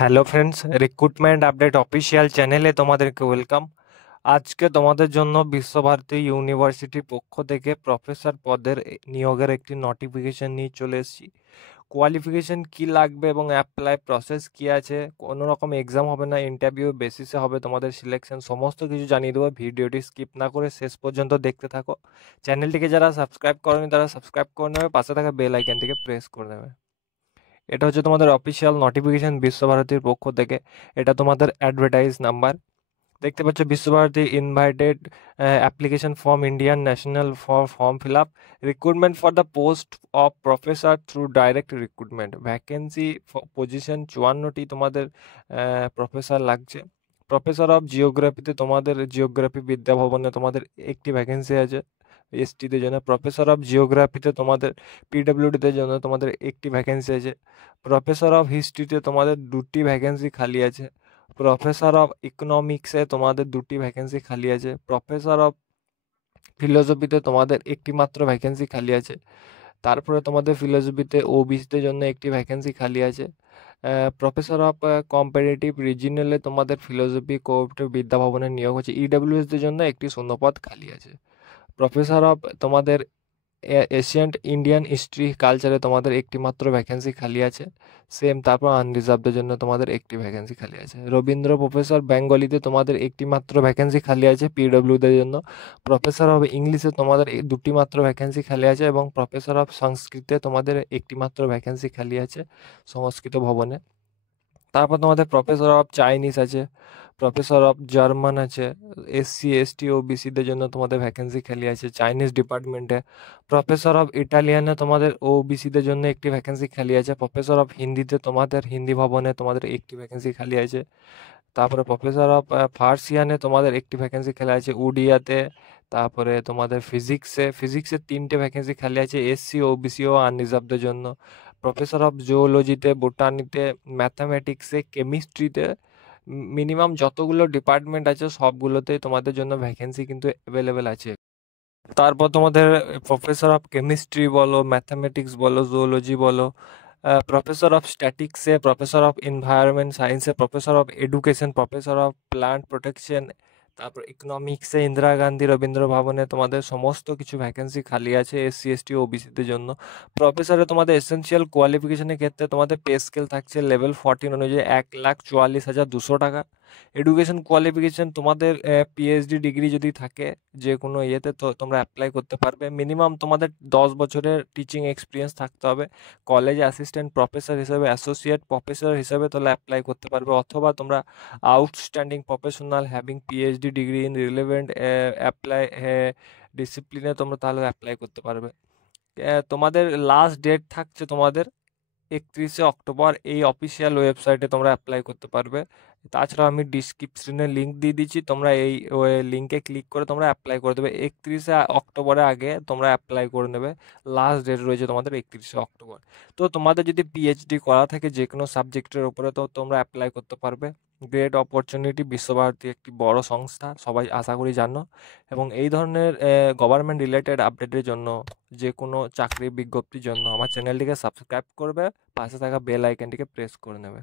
Hello friends, recruitment update official চ্যানেলে তোমাদেরকে welcome. আজকে তোমাদের জন্য বিশ্বভারতী ইউনিভার্সিটির পক্ষ থেকে প্রফেসর পদের নিয়োগের একটি নোটিফিকেশন নিয়ে চলে এসেছি। কোয়ালিফিকেশন কি লাগবে এবং অ্যাপ্লাই প্রসেস কি আছে, কোনো রকম এক্সাম হবে না, ইন্টারভিউ বেসিসে হবে তোমাদের সিলেকশন, সমস্ত কিছু জানিয়ে দেবো। ভিডিওটি স্কিপ না করে শেষ পর্যন্ত দেখতে থাকো। চ্যানেলটিকে যারা সাবস্ক্রাইব করেনি তারা সাবস্ক্রাইব করে নেবে, পাশে থাকা বেল আইকনটিকে প্রেস করে নেবে। এটা হচ্ছে তোমাদের অফিসিয়াল নোটিফিকেশন বিশ্বভারতীর পক্ষ থেকে। এটা তোমাদের অ্যাডভার্টাইজ নাম্বার। দেখতে পাচ্ছ, Visva Bharati invited application form Indian national for form fill up recruitment for the post of professor through direct recruitment. Vacancy position 54টি তোমাদের প্রফেসর লাগছে। প্রফেসর অফ জিওগ্রাফিতে তোমাদের জিওগ্রাফি বিদ্যাভবনে তোমাদের একটি ভ্যাকেন্সি আছে এসটিদের জন্য। প্রফেসর অফ জিওগ্রাফিতে তোমাদের পিডব্লিউডিতে জন্য তোমাদের একটি ভ্যাকেন্সি আছে। প্রফেসর অফ হিস্ট্রিতে তোমাদের দুটি ভ্যাকেন্সি খালি আছে। প্রফেসর অফ ইকোনমিক্সে তোমাদের দুটি ভ্যাকেন্সি খালি আছে। প্রফেসর অফ ফিলোসফিতে তোমাদের একটি মাত্র ভ্যাকেন্সি খালি আছে। তারপরে তোমাদের ফিলোসফিতে ওবিসিদের জন্য একটি ভ্যাকেন্সি খালি আছে। প্রফেসর অফ কম্পারেটিভ রিজিনালে তোমাদের ফিলোসফি কোঅপারেটিভ বিদ্যাভবনের নিয়োগ হচ্ছে। ইডব্লিউএসদের জন্য একটি শূন্যপদ খালি আছে। প্রফেসর অফ তোমাদের এশিয়ান্ট ইন্ডিয়ান হিস্ট্রি কালচারে তোমাদের একটি মাত্র ভ্যাকেন্সি খালি আছে। সেম তারপর আনরিজার্ভদের জন্য তোমাদের একটি ভ্যাকেন্সি খালি আছে। রবীন্দ্র প্রফেসর বেঙ্গলিতে তোমাদের একটি মাত্র ভ্যাকেন্সি খালি আছে পিডব্লিউদের জন্য। প্রফেসর অফ ইংলিশে তোমাদের দুটি মাত্র ভ্যাকেন্সি খালি আছে এবং প্রফেসর অফ সংস্কৃতে তোমাদের একটি মাত্র ভ্যাকেন্সি খালি আছে সংস্কৃত ভবনে। তারপর তোমাদের প্রফেসর অফ চাইনিজ আছে, প্রফেসর অফ জার্মান আছে। এসসি এসটি ওবিসিদের জন্য তোমাদের ভ্যাকেন্সি খালি আছে চাইনিজ ডিপার্টমেন্টে। প্রফেসর অফ ইটালিয়ানে তোমাদের ওবিসিদের জন্য একটি ভ্যাকেন্সি খালি আছে। প্রফেসর অফ হিন্দিতে তোমাদের হিন্দি ভবনে তোমাদের একটি ভ্যাকেন্সি খালি আছে। তারপরে প্রফেসর অফ ফার্সিয়ানে তোমাদের একটি ভ্যাকেন্সি খালি আছে উড়িয়াতে। তারপরে তোমাদের ফিজিক্সে তিনটে ভ্যাকেন্সি খালি আছে এসসি ওবিসি ও আনরিজার্ভদের জন্য। প্রফেসর অফ জুওলজিতে, বোটানিতে, ম্যাথামেটিক্সে, কেমিস্ট্রিতে, মিনিমাম যতগুলো ডিপার্টমেন্ট আছে সবগুলোতেই তোমাদের জন্য ভ্যাকেন্সি কিন্তু অ্যাভেলেবেল আছে। তারপর তোমাদের প্রফেসর অফ কেমিস্ট্রি বলো, ম্যাথামেটিক্স বলো, জুওলজি বলো, প্রফেসর অফ স্ট্যাটিক্সে, প্রফেসর অফ এনভায়রনমেন্ট সায়েন্সে, professor of education, professor of plant protection, তারপর ইকোনমিক্সে ইন্দিরা গান্ধী রবীন্দ্র ভবনে তোমাদের সমস্ত কিছু ভ্যাকেন্সি খালি আছে এসসি এসটি ওবিসিদের জন্য। প্রফেসরে তোমাদের এসেনশিয়াল কোয়ালিফিকেশনের ক্ষেত্রে তোমাদের পে স্কেল থাকছে লেভেল 14 অনুযায়ী 1,44,200 টাকা। এডুকেশন কোয়ালিফিকেশন তোমাদের পিএইচডি ডিগ্রি যদি থাকে যে কোনো ইয়েতে, তো তোমরা অ্যাপ্লাই করতে পারবে। মিনিমাম তোমাদের 10 বছরের টিচিং এক্সপিরিয়েন্স থাকতে হবে। কলেজে অ্যাসিস্ট্যান্ট প্রফেসর হিসেবে, অ্যাসোসিয়েট প্রফেসর হিসেবে তোমরা অ্যাপ্লাই করতে পারবে, অথবা তোমরা outstanding professional having PhD degree in relevant apply ডিসিপ্লিনে তোমরা তাহলে অ্যাপ্লাই করতে পারবে। তোমাদের লাস্ট ডেট থাকছে তোমাদের 31শে অক্টোবর। এই অফিসিয়াল ওয়েবসাইটে তোমরা অ্যাপ্লাই করতে পারবে। তাছাড়াও আমি ডিসক্রিপশনে লিঙ্ক দিয়ে দিচ্ছি, তোমরা এই লিঙ্কে ক্লিক করে তোমরা অ্যাপ্লাই করে দেবে। 31শে অক্টোবরের আগে তোমরা অ্যাপ্লাই করে নেবে। লাস্ট ডেট রয়েছে তোমাদের 31শে অক্টোবর। তো তোমাদের যদি পিএইচডি করা থাকে যে কোনো সাবজেক্টের উপরে, তো তোমরা অ্যাপ্লাই করতে পারবে। গ্রেট অপরচুনিটি, বিশ্বভারতী একটি বড় সংস্থা, সবাই আশা করি জানো। এবং এই ধরনের গভর্নমেন্ট রিলেটেড আপডেটের জন্য, যে কোনো চাকরির বিজ্ঞপ্তির জন্য আমার চ্যানেলটিকে সাবস্ক্রাইব করবে, পাশে থাকা বেল আইকনটিকে প্রেস করে নেবে।